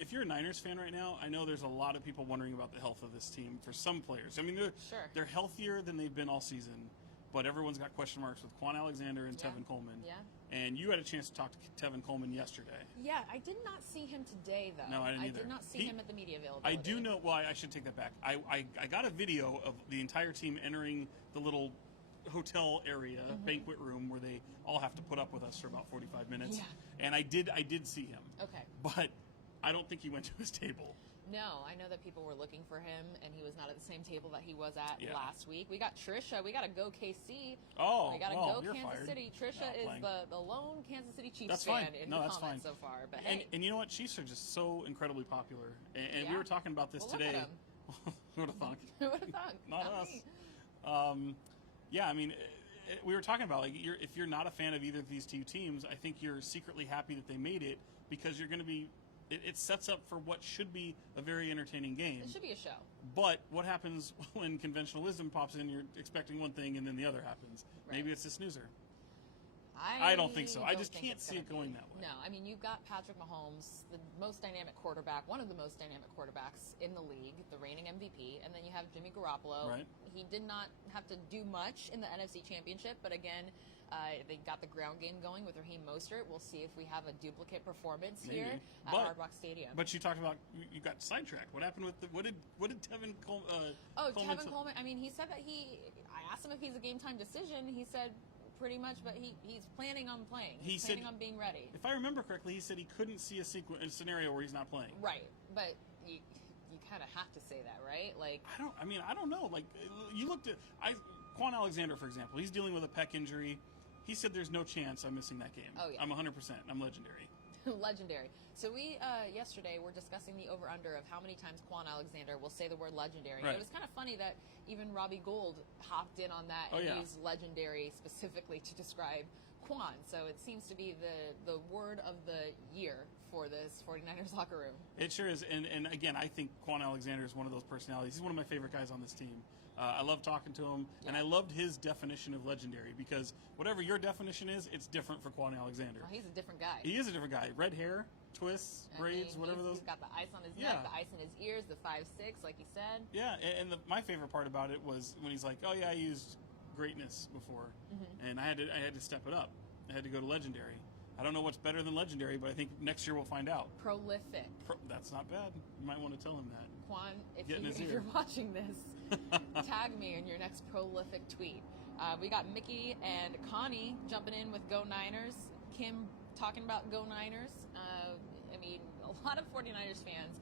if you're a Niners fan right now, I know there's a lot of people wondering about the health of this team for some players. I mean, they're healthier than they've been all season, but everyone's got question marks with Quan Alexander and Tevin Coleman. Yeah. And you had a chance to talk to Tevin Coleman yesterday. Yeah, I did not see him today, though. No, I didn't either. I did not see him at the media availability. I do know. Well, I should take that back. I got a video of the entire team entering the little hotel area, banquet room, where they all have to put up with us for about 45 minutes. Yeah. And I did see him. Okay. But I don't think he went to his table. No, I know that people were looking for him, and he was not at the same table that he was at last week. We got Trisha. We got to go KC. Oh, we got to go Kansas fired. City. Trisha is the lone Kansas City Chiefs fan in the comments so far. But hey. And you know what? Chiefs are just so incredibly popular. And we were talking about this today. Who would have thunk? Who would have thunk? Not us. Yeah, I mean, we were talking about, like, if you're not a fan of either of these two teams, I think you're secretly happy that they made it, because you're going to be. It sets up for what should be a very entertaining game. It should be a show. But what happens when conventional wisdom pops in? You're expecting one thing, and then the other happens. Right. Maybe it's a snoozer. I don't think so. I just can't see it going that way. No, I mean, you've got Patrick Mahomes, the most dynamic quarterback, one of the most dynamic quarterbacks in the league, the reigning MVP, and then you have Jimmy Garoppolo. Right. He did not have to do much in the NFC Championship, but again, they got the ground game going with Raheem Mostert. We'll see if we have a duplicate performance here at Hard Rock Stadium. But you talked about, you got sidetracked. What happened with what did Tevin Coleman? Tevin Coleman. I mean, he said that I asked him if he's a game time decision. He said pretty much, but he's planning on playing. He's planning on being ready. If I remember correctly, he said he couldn't see a scenario where he's not playing. Right, but you kind of have to say that, right? Like, I don't know. Like, you looked at Quan Alexander, for example. He's dealing with a pec injury. He said there's no chance I'm missing that game. Oh, yeah. I'm 100%. I'm legendary. Legendary. So we, yesterday, were discussing the over-under of how many times Quan Alexander will say the word legendary. Right. It was kind of funny that even Robbie Gould hopped in on that and used legendary specifically to describe Quan. So it seems to be the word of the year for this 49ers locker room. It sure is. And again, I think Quan Alexander is one of those personalities. He's one of my favorite guys on this team. I love talking to him, and I loved his definition of legendary, because whatever your definition is, it's different for Quan Alexander. Well, he's a different guy. He is a different guy. Red hair, twists, braids, whatever those. He's got the ice on his neck, the ice in his ears, the 5'6", like you said. Yeah, and my favorite part about it was when he's like, "Oh yeah, I used greatness before, and I had to step it up. I had to go to legendary." I don't know what's better than legendary, but I think next year we'll find out. Prolific. That's not bad. You might want to tell him that. Quan, if you're watching this, tag me in your next prolific tweet. We got Mickey and Connie jumping in with Go Niners. Kim talking about Go Niners. I mean, a lot of 49ers fans.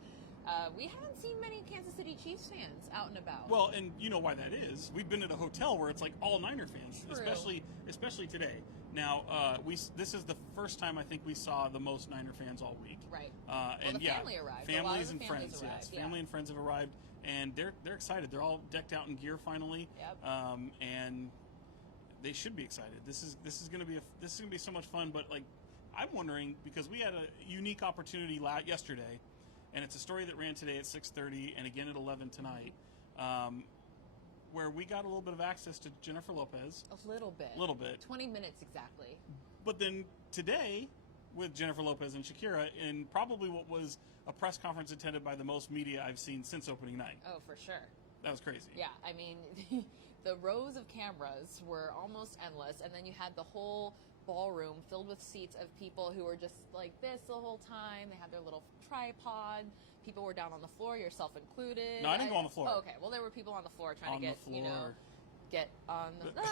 We haven't seen many Kansas City Chiefs fans out and about. Well, and you know why that is. We've been at a hotel where it's like all Niner fans, True. especially today. Now, this is the first time I think we saw the most Niner fans all week. Right. And the family arrived. Families and friends. Arrived. Yes, family and friends have arrived, and they're excited. They're all decked out in gear finally. Yep. And they should be excited. This is going to be so much fun. But like, I'm wondering, because we had a unique opportunity yesterday. And it's a story that ran today at 6:30 and again at 11 tonight, where we got a little bit of access to Jennifer Lopez. A little bit. 20 minutes exactly. But then today, with Jennifer Lopez and Shakira, in probably what was a press conference attended by the most media I've seen since opening night. Oh, for sure. That was crazy. Yeah, I mean, the rows of cameras were almost endless, and then you had the whole ballroom filled with seats of people who were just like this the whole time. They had their little tripod. People were down on the floor, yourself included. No, I didn't go on the floor. Oh, okay. Well, there were people on the floor trying to get on the...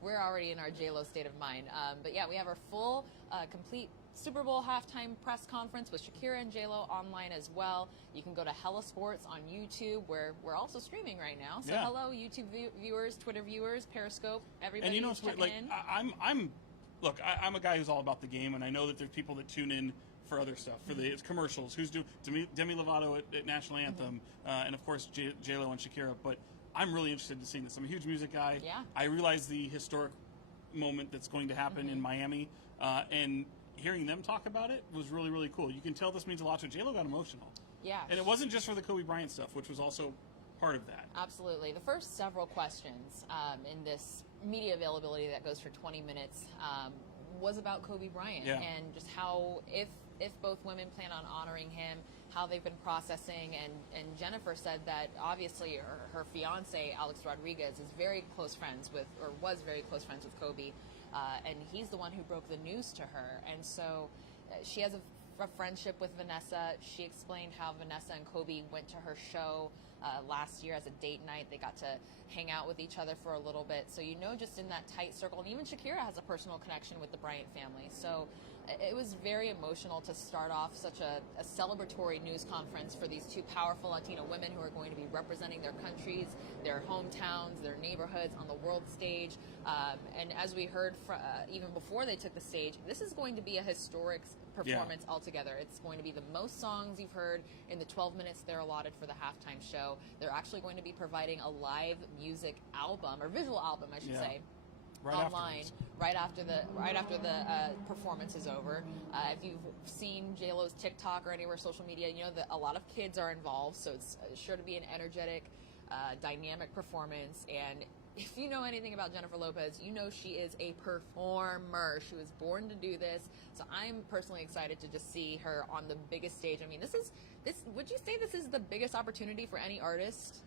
We're already in our J-Lo state of mind. But yeah, we have our full, complete Super Bowl halftime press conference with Shakira and J-Lo online as well. You can go to Hella Sports on YouTube, where we're also streaming right now. So hello, YouTube viewers, Twitter viewers, Periscope, everybody. And you know what's weird? Like, I'm a guy who's all about the game, and I know that there's people that tune in for other stuff, for the commercials. Who's doing Demi Lovato at National Anthem, and of course J-Lo and Shakira. But I'm really interested in seeing this. I'm a huge music guy. Yeah. I realize the historic moment that's going to happen in Miami, and hearing them talk about it was really, really cool. You can tell this means a lot to J-Lo. Got emotional. Yeah. And it wasn't just for the Kobe Bryant stuff, which was also part of that. Absolutely. The first several questions in this media availability that goes for 20 minutes was about Kobe Bryant and just how, if if both women plan on honoring him, how they've been processing. And Jennifer said that obviously her fiance, Alex Rodriguez, is very close friends with, or was very close friends with Kobe. And he's the one who broke the news to her. And so she has a friendship with Vanessa. She explained how Vanessa and Kobe went to her show last year as a date night. They got to hang out with each other for a little bit. So just in that tight circle. And even Shakira has a personal connection with the Bryant family. So it was very emotional to start off such a celebratory news conference for these two powerful Latino women who are going to be representing their countries, their hometowns, their neighborhoods on the world stage. And as we heard even before they took the stage, this is going to be a historic performance altogether. It's going to be the most songs you've heard in the 12 minutes they're allotted for the halftime show. They're actually going to be providing a live music album, or visual album, I should say. Online right after the performance is over. If you've seen J-Lo's TikTok or anywhere social media, you know that a lot of kids are involved, so it's sure to be an energetic, dynamic performance. And if you know anything about Jennifer Lopez, you know she is a performer. She was born to do this. So I'm personally excited to just see her on the biggest stage. I mean, would you say this is the biggest opportunity for any artist?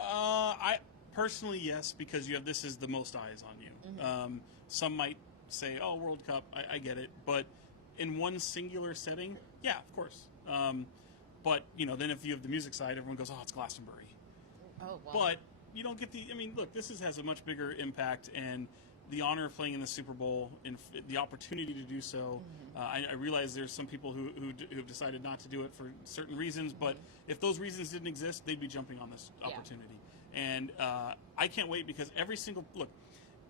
I personally, yes, because this is the most eyes on you. Mm-hmm. Some might say, "Oh, World Cup," I get it, but in one singular setting, yeah, of course. But then if you have the music side, everyone goes, "Oh, it's Glastonbury." Oh, wow. But you don't get look, this has a much bigger impact, and the honor of playing in the Super Bowl and the opportunity to do so. I realize there's some people who have decided not to do it for certain reasons, but if those reasons didn't exist, they'd be jumping on this opportunity. And I can't wait, because look,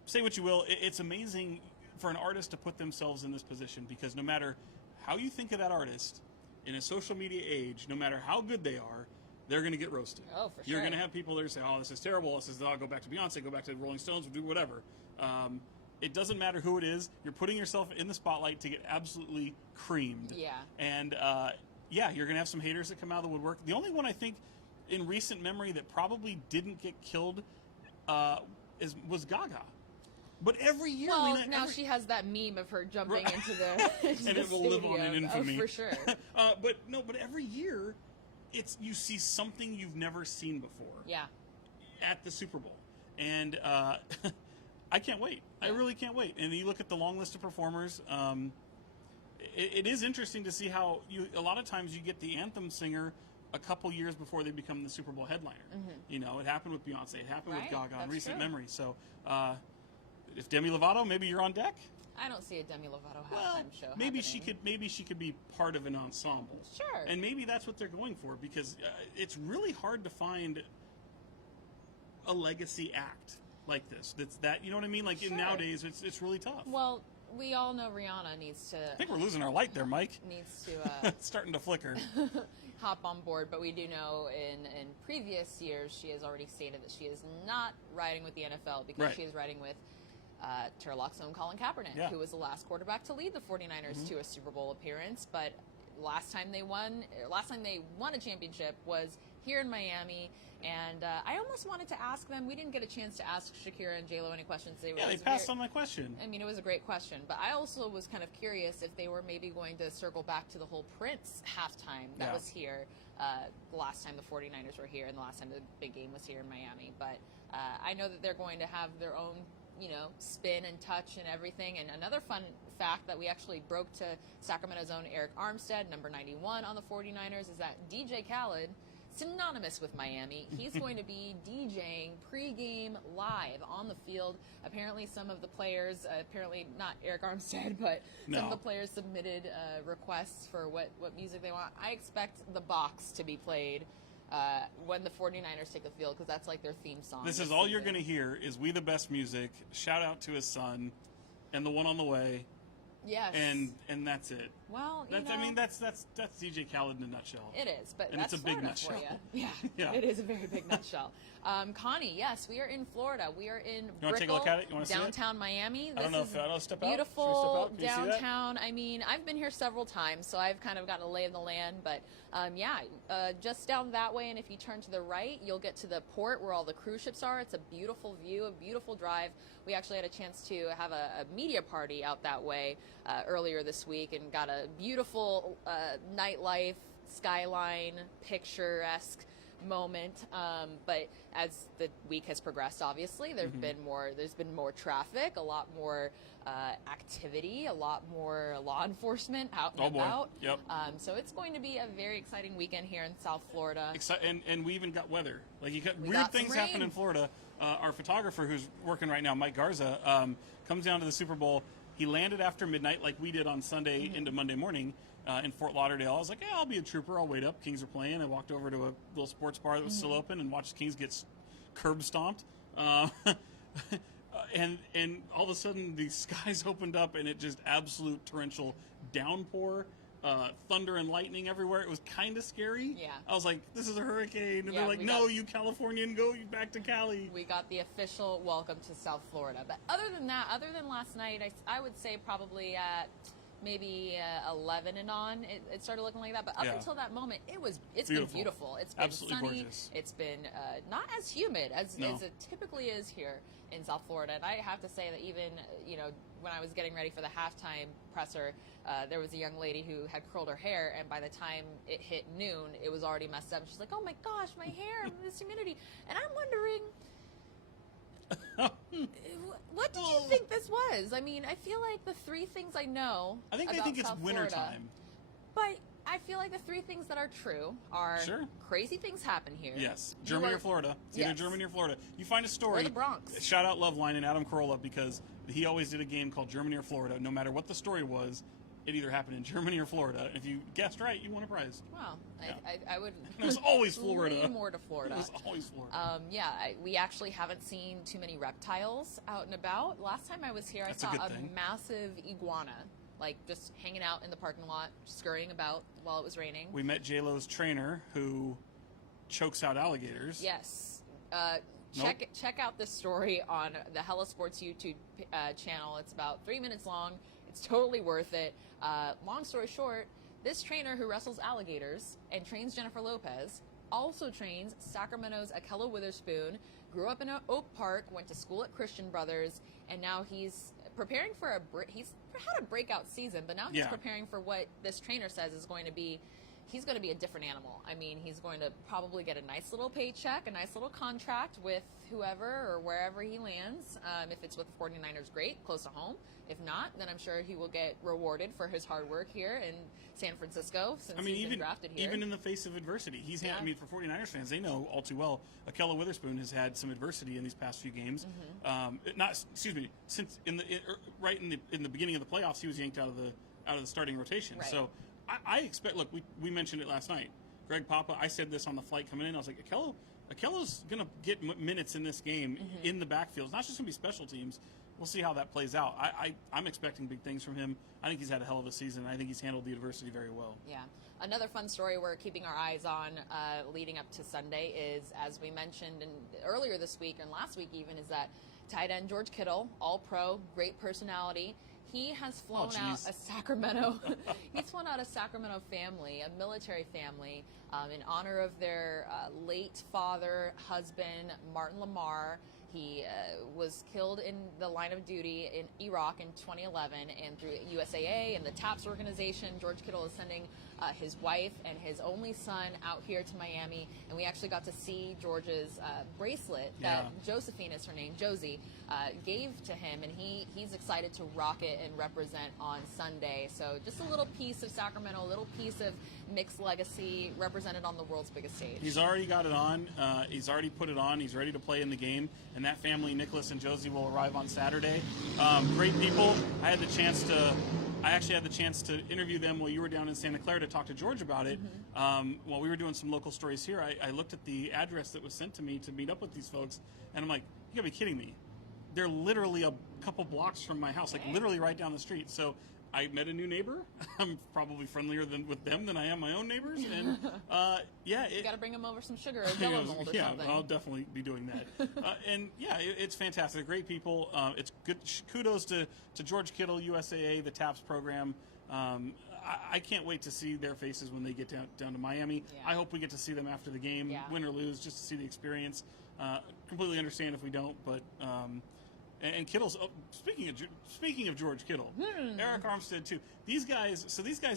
say what you will, it's amazing for an artist to put themselves in this position, because no matter how you think of that artist in a social media age, no matter how good they are, they're going to get roasted. Oh, for sure. You're going to have people that say, "Oh, this is terrible. This is, I'll go back to Beyonce, go back to the Rolling Stones, do whatever." It doesn't matter who it is. You're putting yourself in the spotlight to get absolutely creamed. Yeah. And, you're going to have some haters that come out of the woodwork. The only one I think in recent memory that probably didn't get killed was Gaga. But every year, Lina, now she has that meme of her jumping into the and it will live on in infamy. Oh, for sure. But every year, you see something you've never seen before. Yeah. At the Super Bowl, and I can't wait. Yeah. I really can't wait. And you look at the long list of performers. It is interesting to see how a lot of times you get the anthem singer a couple years before they become the Super Bowl headliner. Mm-hmm. It happened with Beyonce. It happened with Gaga in recent memory. So if Demi Lovato, maybe you're on deck. I don't see a Demi Lovato halftime show. Maybe she could be part of an ensemble. Sure. And maybe that's what they're going for, because it's really hard to find a legacy act like this. You know what I mean? Like nowadays, it's really tough. Well, we all know Rihanna needs to. I think we're losing our light there, Mike. Needs to. It's starting to flicker. Hop on board, but we do know in previous years she has already stated that she is not riding with the NFL, because she is riding with Turlock's own Colin Kaepernick, who was the last quarterback to lead the 49ers to a Super Bowl appearance. But last time they won a championship was here in Miami. And I almost wanted to ask them. We didn't get a chance to ask Shakira and J-Lo any questions. They passed on my question. I mean, it was a great question. But I also was kind of curious if they were maybe going to circle back to the whole Prince halftime that was here the last time the 49ers were here, and the last time the big game was here in Miami. But I know that they're going to have their own, spin and touch and everything. And another fun fact that we actually broke to Sacramento's own Eric Armstead, number 91 on the 49ers, is that DJ Khaled, synonymous with Miami, he's going to be DJing pregame live on the field. Apparently some of the players, apparently not Eric Armstead, but some of the players submitted requests for what music they want. I expect The Box to be played when the 49ers take the field, because that's like their theme song. This is all you're going to hear is We the Best music, shout out to his son, and The One on the Way. Yes. And that's it. Well, that's DJ Khaled in a nutshell. It is, but and that's it's a big Florida nutshell. For you. Yeah, it is a very big nutshell. Connie, yes, we are in Florida. We are in Brickell, downtown Miami. I don't know if I'll step out. Beautiful downtown. I mean, I've been here several times, so I've kind of gotten a lay of the land. But just down that way, and if you turn to the right, you'll get to the port where all the cruise ships are. It's a beautiful view, a beautiful drive. We actually had a chance to have a media party out that way earlier this week, and got a beautiful nightlife, skyline, picturesque moment. But as the week has progressed, obviously, there's been more traffic, a lot more activity, a lot more law enforcement out and about. Yep. So it's going to be a very exciting weekend here in South Florida. And we even got weather. Like weird things happen in Florida. Our photographer, who's working right now, Mike Garza, comes down to the Super Bowl. He landed after midnight, like we did on Sunday into Monday morning. In Fort Lauderdale. I was like, yeah, I'll be a trooper. I'll wait up. Kings are playing. I walked over to a little sports bar that was still open and watched the Kings get curb stomped. And all of a sudden, the skies opened up, and it just absolute torrential downpour, thunder and lightning everywhere. It was kind of scary. Yeah. I was like, this is a hurricane. And they're like, no, you Californian, go back to Cali. We got the official welcome to South Florida. But other than that, other than last night, I would say probably at maybe 11 and on, it started looking like that. But up until that moment, it's been beautiful. It's been absolutely sunny. Gorgeous. It's been not as humid as it typically is here in South Florida. And I have to say that even, when I was getting ready for the halftime presser, there was a young lady who had curled her hair, and by the time it hit noon, it was already messed up. She's like, oh my gosh, my hair, this humidity. And I'm wondering, what do you think this was? I mean, I feel like the three things I know I think about they think it's South wintertime. But I feel like the three things that are true are crazy things happen here. Yes. Germany or Florida. It's either Germany or Florida. You find a story. Or the Bronx. Shout out Loveline and Adam Carolla, because he always did a game called Germany or Florida. No matter what the story was, it either happened in Germany or Florida. If you guessed right, you won a prize. Wow. I would it was always Florida. lean more to Florida. It was always Florida. We actually haven't seen too many reptiles out and about. Last time I was here, I saw a massive iguana, like just hanging out in the parking lot, scurrying about while it was raining. We met J-Lo's trainer, who chokes out alligators. Yes. Check out this story on the Hella Sports YouTube channel. It's about 3 minutes long. It's totally worth it. Long story short, this trainer who wrestles alligators and trains Jennifer Lopez also trains Sacramento's Akella Witherspoon, grew up in Oak Park, went to school at Christian Brothers, and now he's preparing for he's had a breakout season, but now he's preparing for what this trainer says is going to be. He's going to be a different animal. I mean, he's going to probably get a nice little paycheck, a nice little contract with whoever or wherever he lands. If it's with the 49ers, great, close to home. If not, then I'm sure he will get rewarded for his hard work here in San Francisco since he's been drafted here. Even in the face of adversity. For 49ers fans, they know all too well, Akella Witherspoon has had some adversity in these past few games. Since in the beginning of the playoffs, he was yanked out of the starting rotation. Right. So I expect. Look, we mentioned it last night. Greg Papa, I said this on the flight coming in. I was like, Akella's going to get minutes in this game in the backfield. It's not just going to be special teams. We'll see how that plays out. I'm expecting big things from him. I think he's had a hell of a season. I think he's handled the adversity very well. Yeah. Another fun story we're keeping our eyes on leading up to Sunday is, as we mentioned earlier this week and last week even, is that tight end George Kittle, all-pro, great personality. He has flown out a Sacramento. He's flown out a Sacramento family, a military family, in honor of their late father, husband, Martin Lamar. He was killed in the line of duty in Iraq in 2011, and through USAA and the TAPS organization, George Kittle is sending his wife and his only son out here to Miami, and we actually got to see George's bracelet that Josephine is her name, Josie, gave to him, and he's excited to rock it and represent on Sunday. So just a little piece of Sacramento, a little piece of mixed legacy represented on the world's biggest stage. He's already got it on. He's already put it on. He's ready to play in the game, and that family, Nicholas and Josie, will arrive on Saturday. Great people. I actually had the chance to interview them while you were down in Santa Clara to talk to George about it. While we were doing some local stories here, I looked at the address that was sent to me to meet up with these folks, and I'm like, you gotta be kidding me. They're literally a couple blocks from my house, like literally right down the street. So I met a new neighbor. I'm probably friendlier with them than I am my own neighbors. And you got to bring them over some sugar or Jello mold or something. I'll definitely be doing that. It's fantastic. They're great people. It's good. Kudos to George Kittle, USAA, the TAPS program. I can't wait to see their faces when they get down to Miami. Yeah. I hope we get to see them after the game, win or lose, just to see the experience. Completely understand if we don't, but And Kittle's speaking of George Kittle, Eric Armstead too. These guys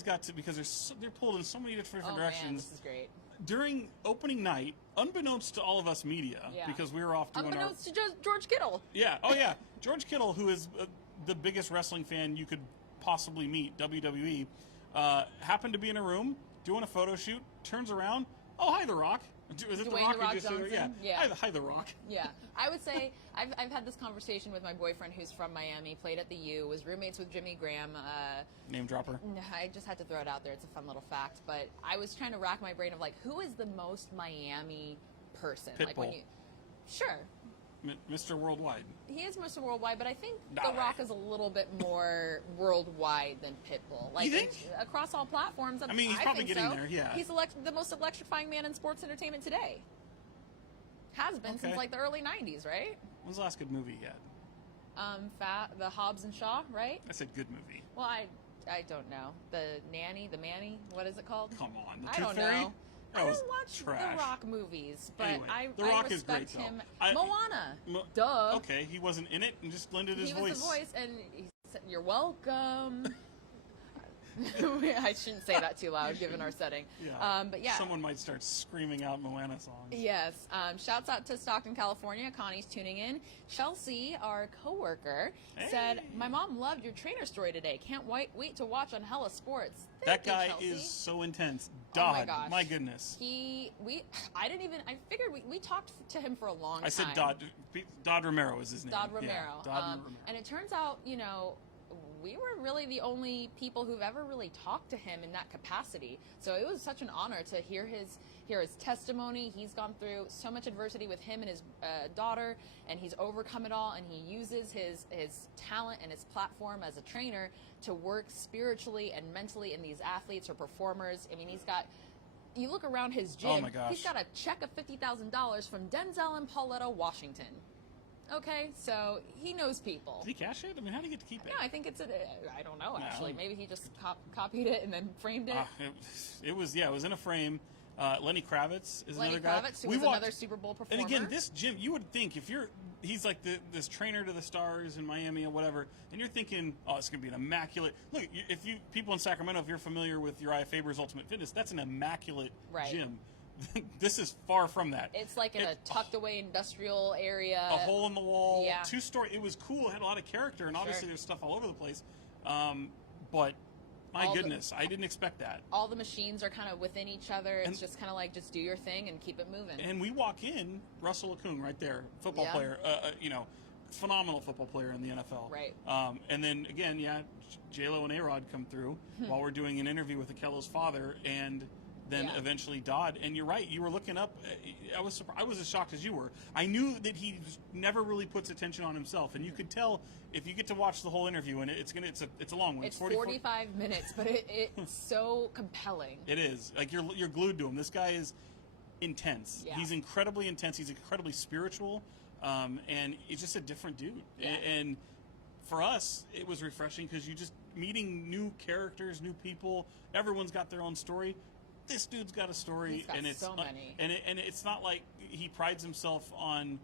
got to, because they're pulled in so many different directions. Man, this is great. During opening night, unbeknownst to all of us media, because we were off doing unbeknownst to George Kittle. Yeah. Oh yeah, George Kittle, who is the biggest wrestling fan you could possibly meet, WWE, happened to be in a room doing a photo shoot. Turns around, oh hi, The Rock. Is it Dwayne The Rock Johnson? Yeah. Hi, The Rock. Yeah. I would say I've had this conversation with my boyfriend who's from Miami, played at the U, was roommates with Jimmy Graham. Name dropper. I just had to throw it out there. It's a fun little fact. But I was trying to rack my brain of, like, who is the most Miami person? Pitbull. Like when you, sure. Mr. Worldwide. He is Mr. Worldwide, but I think The Rock is a little bit more worldwide than Pitbull. Like, you think? Across all platforms. I mean, he's probably getting there, yeah. He's the most electrifying man in sports entertainment today. Has been since, like, the early 90s, right? When's the last good movie he had? The Hobbs and Shaw, right? I said good movie. Well, I don't know. The Nanny, the Manny, what is it called? Come on, the I Tooth don't Fairy? know. I don't watch trash. The Rock movies, but Anyway, I Rock is respect great, him. though. Moana. Duh. Okay, he wasn't in it and just blended his voice. He was the voice, and he said, "You're welcome." I shouldn't say that too loud, given our setting. Yeah. But yeah. Someone might start screaming out Moana songs. Yes. Shouts out to Stockton, California. Connie's tuning in. Chelsea, our coworker, said, "My mom loved your trainer story today. Can't wait to watch on Hella Sports." That guy is so intense. Oh my gosh. My goodness. I figured we talked to him for a long time. I said Dodd. Dodd Romero is his name. Dodd Romero. Yeah, Dodd Romero. And it turns out, we were really the only people who've ever really talked to him in that capacity. So it was such an honor to hear his testimony. He's gone through so much adversity with him and his daughter, and he's overcome it all, and he uses his talent and his platform as a trainer to work spiritually and mentally in these athletes or performers. I mean, you look around his gym, oh my gosh. He's got a check of $50,000 from Denzel and Pauletta Washington. Okay, so he knows people. Did he cash it? I mean, how did he get to keep it? No, I think I don't know, actually. Maybe he just copied it and then framed it. It was in a frame. Lenny Kravitz is another guy. Lenny Kravitz, who was another Super Bowl performer. And again, this gym, you would think, he's like this trainer to the stars in Miami or whatever, and you're thinking, oh, it's going to be an immaculate. Look, people in Sacramento, if you're familiar with Uriah Faber's Ultimate Fitness, that's an immaculate gym. This is far from that. It's like in a tucked away industrial area. A hole in the wall, yeah. 2-story. It was cool. It had a lot of character, and obviously there's stuff all over the place. But my goodness, I didn't expect that. All the machines are kind of within each other. It's just kind of like, just do your thing and keep it moving. And we walk in, Russell Okung right there, football player, phenomenal football player in the NFL. Right. And then again, J-Lo and A-Rod come through while we're doing an interview with Akello's father, and then eventually Dodd. And you're right, you were looking up. I was surprised. I was as shocked as you were. I knew that he never really puts attention on himself, and you could tell if you get to watch the whole interview. And it's a long one. It's 45 minutes, but it's so compelling. It is. Like you're glued to him. This guy is intense. Yeah. He's incredibly intense. He's incredibly spiritual, and he's just a different dude. Yeah. And for us, it was refreshing because you just meeting new characters, new people. Everyone's got their own story. This dude's got a story, He's got and it's so many. And it's not like he prides himself on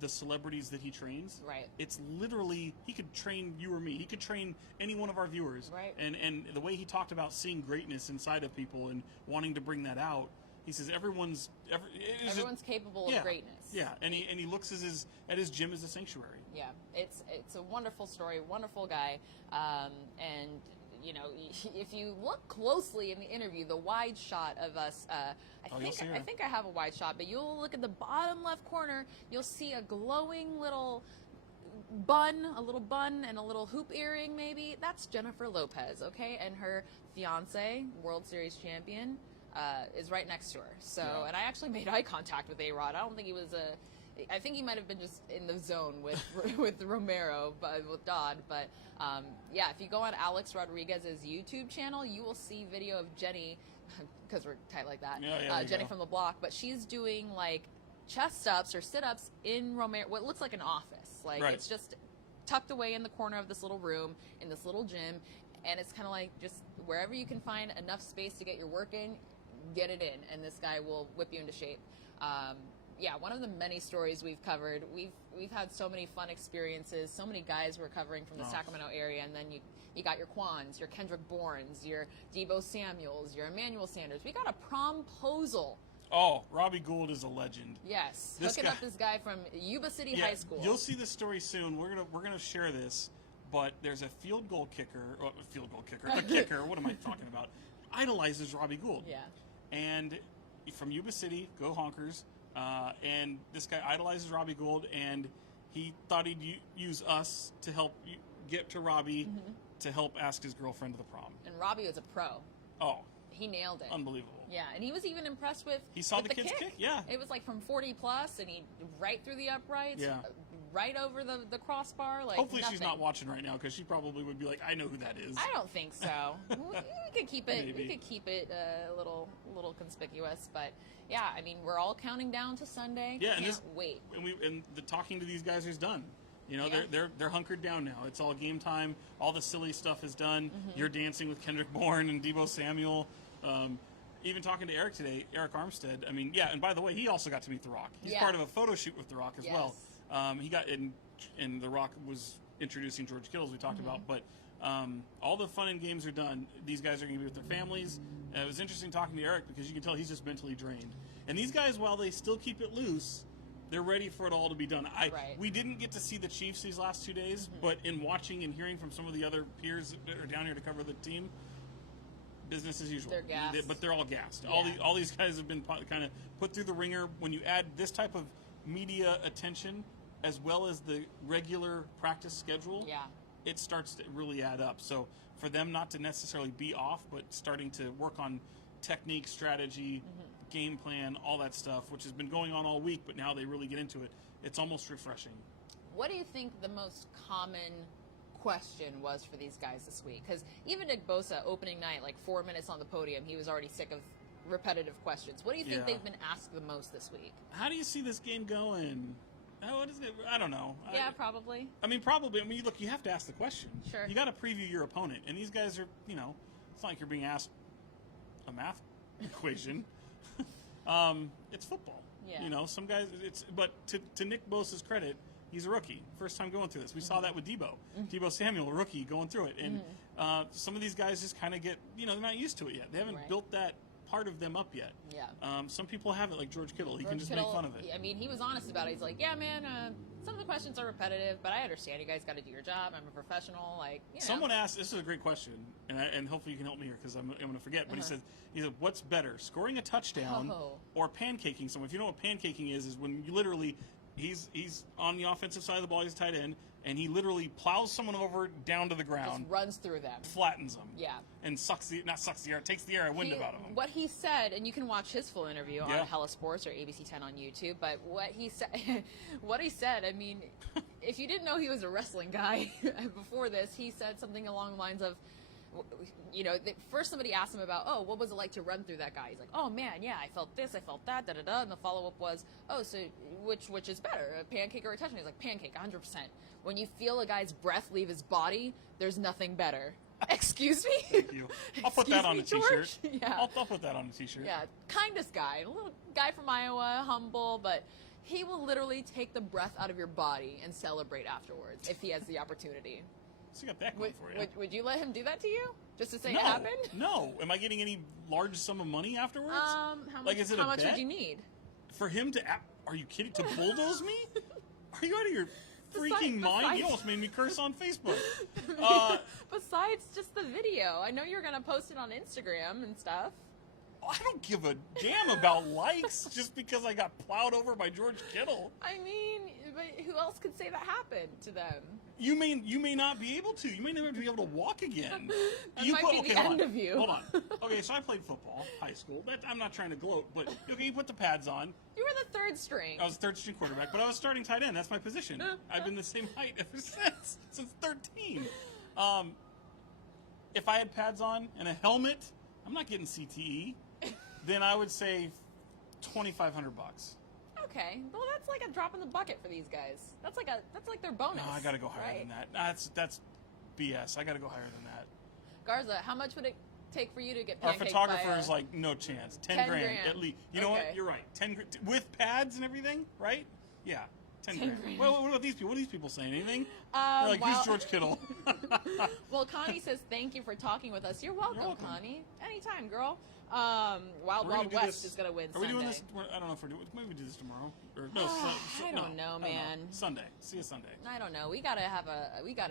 the celebrities that he trains. Right. It's literally, he could train you or me. He could train any one of our viewers. Right. And the way he talked about seeing greatness inside of people and wanting to bring that out, he says everyone's capable of greatness. Yeah, and he looks at his gym as a sanctuary. Yeah, it's a wonderful story, wonderful guy, and if you look closely in the interview, the wide shot of us, I think I have a wide shot, but you'll look at the bottom left corner, you'll see a glowing little bun and a little hoop earring maybe. That's Jennifer Lopez, okay? And her fiance, World Series champion, is right next to her. So, and I actually made eye contact with A-Rod. I don't think he was I think he might have been just in the zone with with Romero, but with Dodd. But if you go on Alex Rodriguez's YouTube channel, you will see video of Jenny, because we're tight like that. Jenny from the block, but she's doing like chest ups or sit ups in Romero, what looks like an office. Like it's just tucked away in the corner of this little room in this little gym, and it's kind of like just wherever you can find enough space to get your work in, get it in, and this guy will whip you into shape. One of the many stories we've covered, we've we've had so many fun experiences. So many guys recovering from the Sacramento area, and then you got your Quans, your Kendrick Bournes, your Debo Samuels, your Emmanuel Sanders. We got a promposal. Oh, Robbie Gould is a legend. Yes, hooking up this guy from Yuba City High School. You'll see this story soon. We're gonna share this, but there's a a kicker. What am I talking about? Idolizes Robbie Gould. Yeah. And from Yuba City, go Honkers. And this guy idolizes Robbie Gould, and he thought he'd use us to help get to Robbie to help ask his girlfriend to the prom. And Robbie was a pro. Oh. He nailed it. Unbelievable. Yeah, and he was even impressed with He saw with the kids kick? Yeah. It was like from 40 plus, and he right through the uprights, right over the crossbar. Like hopefully nothing. She's not watching right now, because she probably would be like, I know who that is. I don't think so. we could keep it. Maybe. We could keep it a little conspicuous, but yeah, I mean, we're all counting down to Sunday. Yeah, Can't wait. And the talking to these guys is done. You know, they're hunkered down now. It's all game time. All the silly stuff is done. You're dancing with Kendrick Bourne and Debo Samuel. Even talking to Eric today, Eric Armstead. I mean, yeah, and by the way, he also got to meet The Rock. He's part of a photo shoot with The Rock as well. He got in, and The Rock was introducing George Kittle, as we talked about. But all the fun and games are done. These guys are going to be with their families. It was interesting talking to Eric, because you can tell he's just mentally drained. And these guys, while they still keep it loose, they're ready for it all to be done. We didn't get to see the Chiefs these last 2 days, but in watching and hearing from some of the other peers that are down here to cover the team, business as usual. They're gassed. But they're all gassed. Yeah. All these guys have been kind of put through the ringer. When you add this type of media attention, as well as the regular practice schedule, it starts to really add up. So for them not to necessarily be off, but starting to work on technique, strategy, game plan, all that stuff, which has been going on all week, but now they really get into it. It's almost refreshing. What do you think the most common question was for these guys this week? Because even Nick Bosa, opening night, like 4 minutes on the podium, he was already sick of repetitive questions. What do you think they've been asked the most this week? How do you see this game going? What is it? I don't know. Yeah, probably. I mean, probably. I mean, look, you have to ask the question. Sure. You got to preview your opponent, and these guys are, it's not like you're being asked a math equation. It's football. Yeah. Some guys. But to Nick Bosa's credit, he's a rookie. First time going through this. We saw that with Debo. Debo Samuel, a rookie, going through it, and some of these guys just kind of get, they're not used to it yet. They haven't built that part of them up yet. Yeah. Some people have it, like George Kittle. He can just make fun of it. I mean, he was honest about it. He's like, yeah, man, some of the questions are repetitive, but I understand you guys got to do your job. I'm a professional. Like, Someone asked, this is a great question, and hopefully you can help me here, because I'm going to forget, but he said, what's better, scoring a touchdown or pancaking someone? If you know what pancaking is when you literally, he's on the offensive side of the ball, he's tight end, and he literally plows someone over down to the ground. Just runs through them. Flattens them. Yeah. And takes the air and wind out of them. What he said, and you can watch his full interview on Hella Sports or ABC 10 on YouTube, but what he said, I mean, if you didn't know he was a wrestling guy before this, he said something along the lines of, first somebody asked him about, what was it like to run through that guy? He's like, oh man, yeah, I felt this, I felt that, da-da-da, and the follow-up was, so which is better, a pancake or a touchdown? He's like, pancake, 100%. When you feel a guy's breath leave his body, there's nothing better. Excuse me? Thank you. I'll put that on a t-shirt. Yeah. I'll put that on a t-shirt. Yeah, kindest guy, a little guy from Iowa, humble, but he will literally take the breath out of your body and celebrate afterwards if he has the opportunity. So you got that going for you. Would you let him do that to you? Just to say No. it happened? No. Am I getting any large sum of money afterwards? How much, is it how a much bet? would you need? For him to... Are you kidding? To bulldoze me? Are you out of your freaking mind? You almost made me curse on Facebook. Besides just the video. I know you're going to post it on Instagram and stuff. I don't give a damn about likes just because I got plowed over by George Kittle. I mean, but who else could say that happened to them? You may not be able to. You may never be able to walk again. That might be the end of you. Hold on. Okay, so I played football, high school. I'm not trying to gloat, but okay, you put the pads on. You were the third string. I was a third string quarterback, but I was starting tight end. That's my position. I've been the same height ever since 13. If I had pads on and a helmet, I'm not getting CTE. Then I would say $2,500. Okay, well that's like a drop in the bucket for these guys. That's like their bonus. No, I got to go higher than that. That's BS. I got to go higher than that. Garza, how much would it take for you to get Our pancaked photographer by is like, no chance. 10 grand at least. You know what? You're right. 10 with pads and everything, right? Yeah, 10 10 grand. grand. Well, what about these people? What are these people saying? Anything? They're like, who's George Kittle? Well, Connie says, thank you for talking with us. You're welcome, Connie. Anytime, girl. Wild West is going to win Sunday. Are we doing this? I don't know if we're doing. Maybe we do this tomorrow. Or no, I don't know, man. Sunday. See you Sunday. I don't know. We gotta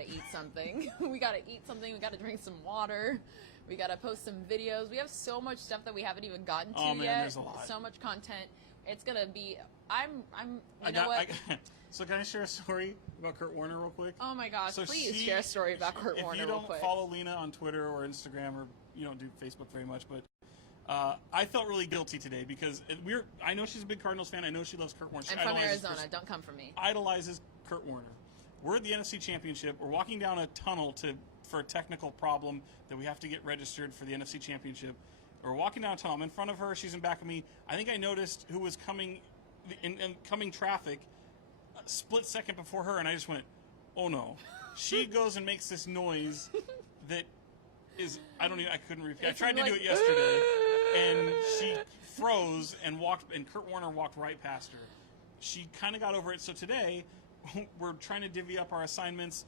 eat something. We gotta eat something. We gotta drink some water. We gotta post some videos. We have so much stuff that we haven't even gotten to yet. There's a lot. So much content. It's gonna be. So can I share a story about Kurt Warner real quick? Oh my gosh! So please share a story about Kurt Warner real quick. If you don't follow Lina on Twitter or Instagram, or you don't do Facebook very much, but I felt really guilty today because I know she's a big Cardinals fan. I know she loves Kurt Warner. I'm from Arizona. Don't come for me. Idolizes Kurt Warner. We're at the NFC Championship. We're walking down a tunnel for a technical problem that we have to get registered for the NFC Championship. We're walking down a tunnel. I'm in front of her. She's in back of me. I think I noticed who was coming in coming traffic a split second before her, and I just went, oh no. She goes and makes this noise that is, I couldn't repeat. I tried to do it yesterday, and she froze and Kurt Warner walked right past her. She kind of got over it. So today, we're trying to divvy up our assignments.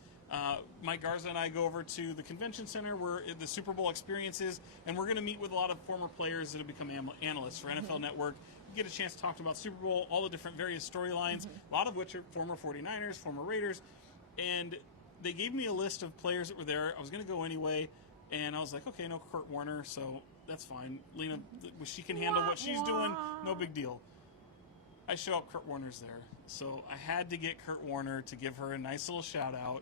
Mike Garza and I go over to the convention center where the Super Bowl experiences, and we're going to meet with a lot of former players that have become analysts for NFL Network. We get a chance to talk about Super Bowl, all the different various storylines, a lot of which are former 49ers, former Raiders, and they gave me a list of players that were there. I was going to go anyway, and I was like, okay, no Kurt Warner, so that's fine. Lina, she can handle what she's doing, no big deal. I show up, Kurt Warner's there. So I had to get Kurt Warner to give her a nice little shout out,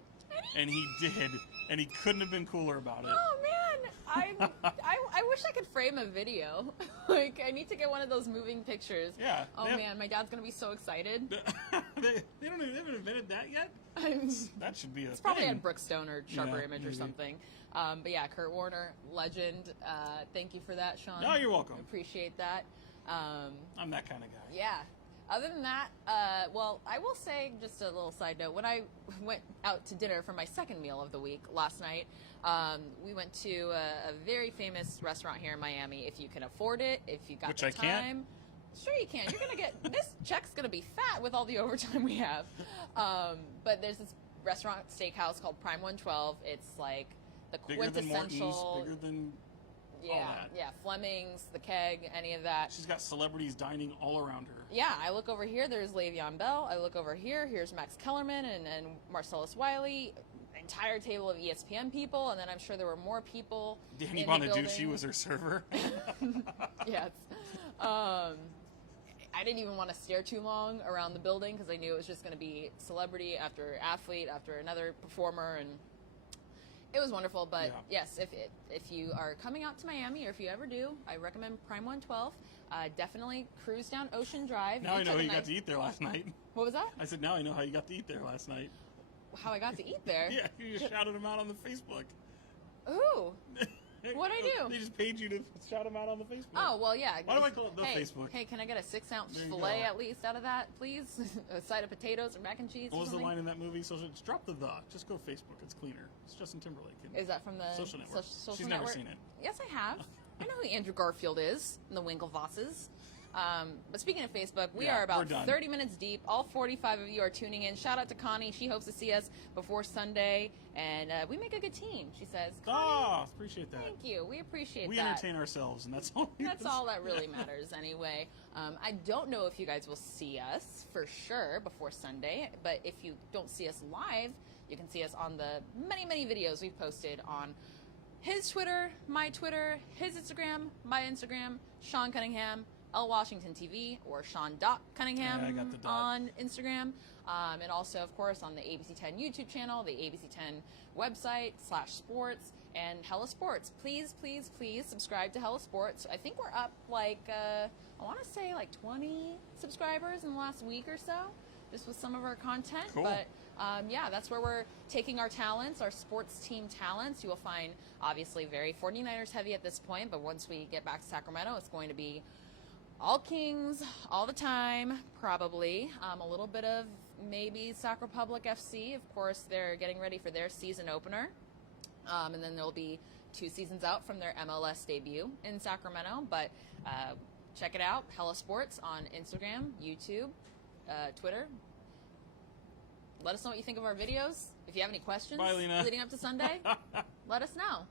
and he did, and he couldn't have been cooler about it. Oh man, I wish I could frame a video. Like, I need to get one of those moving pictures. Yeah. Oh man, my dad's gonna be so excited. they haven't invented that yet. That should be It's probably at Brookstone or Sharper Image maybe. or something. But yeah, Kurt Warner, legend. Thank you for that, Sean. No, you're welcome. Appreciate that. I'm that kind of guy. Yeah. Other than that, well, I will say, just a little side note, when I went out to dinner for my second meal of the week last night, we went to a very famous restaurant here in Miami. If you can afford it, if you got the time. Can't. Sure you can. You're going to get, this check's going to be fat with all the overtime we have. But there's this restaurant steakhouse called Prime 112. It's like the quintessential. Bigger than Yeah, Fleming's, the Keg, any of that. She's got celebrities dining all around her. Yeah, I look over here, there's Le'Veon Bell. I look over here, here's Max Kellerman and Marcellus Wiley. Entire table of ESPN people, and then I'm sure there were more people. Danny Bonaducci was her server. Yes. I didn't even want to stare too long around the building because I knew it was just going to be celebrity after athlete after another performer, and it was wonderful. But yes, if you are coming out to Miami, or if you ever do, I recommend Prime 112. Definitely cruise down Ocean Drive. Now I know how you got to eat there last night. What was that? I said, now I know how you got to eat there last night. How I got to eat there? Yeah, you just shouted them out on the Facebook. Ooh. What'd I do? They just paid you to shout them out on the Facebook. Oh, well, yeah. Why do I call it the Facebook? Hey, can I get a 6-ounce filet at least out of that, please? A side of potatoes or mac and cheese. What was the line in that movie? Just drop the. Just go Facebook. It's cleaner. It's Justin Timberlake. Is that from the Social Network? She's Network? never seen it. Yes, I have. I know who Andrew Garfield is and the Winklevosses. But speaking of Facebook, we are about 30 minutes deep. All 45 of you are tuning in. Shout out to Connie. She hopes to see us before Sunday. And we make a good team, she says. Oh, appreciate that. Thank you. We appreciate that. We entertain ourselves, and that's all. That's all that really matters anyway. I don't know if you guys will see us for sure before Sunday. But if you don't see us live, you can see us on the many, many videos we've posted on his Twitter, my Twitter, his Instagram, my Instagram, Sean Cunningham, L Washington TV, or Sean.Cunningham on Instagram. And also, of course, on the ABC10 YouTube channel, the ABC10 website /sports, and Hella Sports. Please, please, please subscribe to Hella Sports. I think we're up like, I want to say like 20 subscribers in the last week or so, just with some of our content. Cool. But yeah, that's where we're taking our talents, our sports team talents. You will find, obviously, very 49ers heavy at this point, but once we get back to Sacramento, it's going to be all Kings, all the time, probably. A little bit of maybe Sac Republic FC. Of course, they're getting ready for their season opener. And then there'll be 2 seasons out from their MLS debut in Sacramento. But check it out, Hella Sports on Instagram, YouTube, Twitter. let us know what you think of our videos. If you have any questions Bye, Lina. leading up to Sunday, let us know.